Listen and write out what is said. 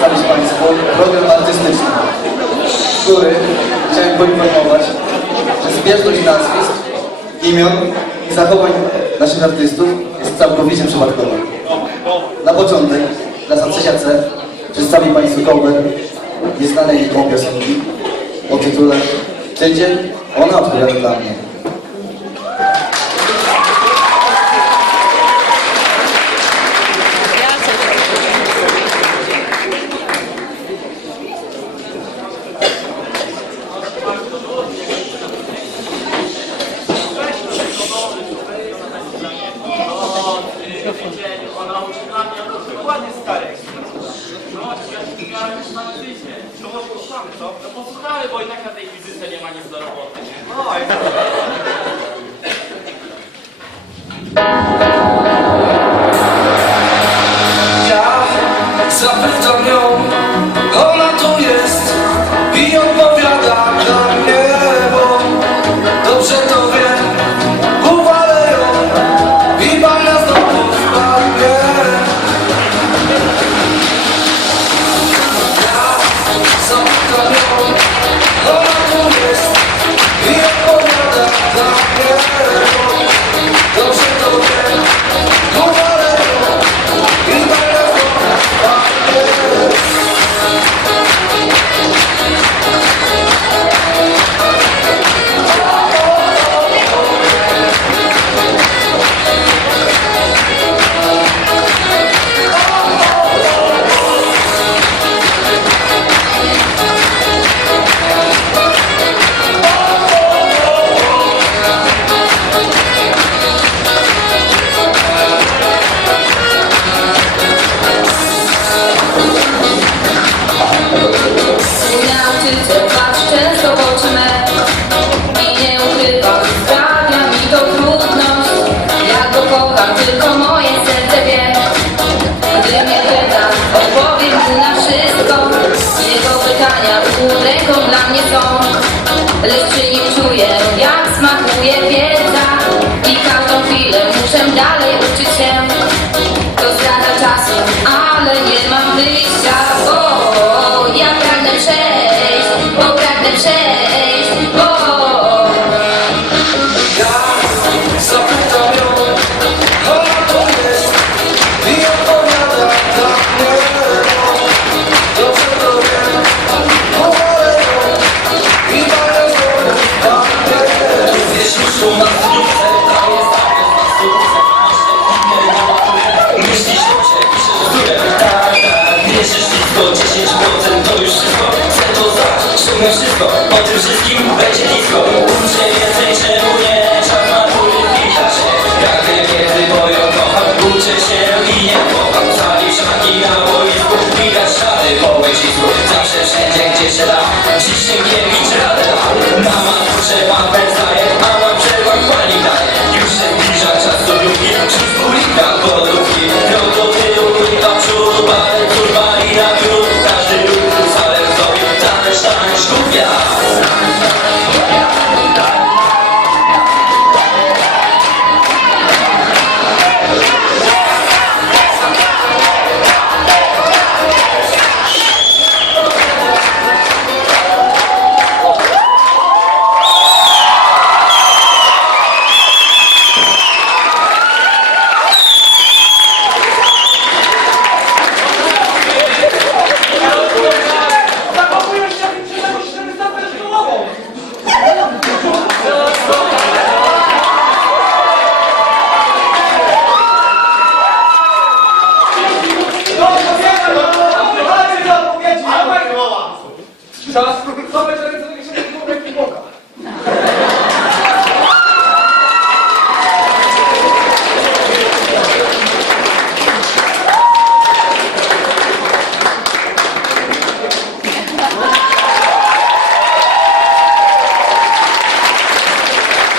przedstawić Państwu program artystyczny, który chciałem poinformować, że zbieżność nazwisk, imion i zachowań naszych artystów jest całkowicie przypadkowa. Na początek dla Sancesia C przedstawi Państwu cover nieznanej nikomu piosenki o tytule Tydzień, ona odpowiada dla mnie. Faktycznie, to może posłuchamy, co? No posłuchamy, bo i tak na tej fizyce nie ma nic do roboty. No, lecz czy nie czuję, jak smakuje wiedza i każdą chwilę muszę dalej uczyć się. To strata czasu, ale nie mam wyjścia. mimo wszystko Po tym wszystkim będzie disco. Umrze Just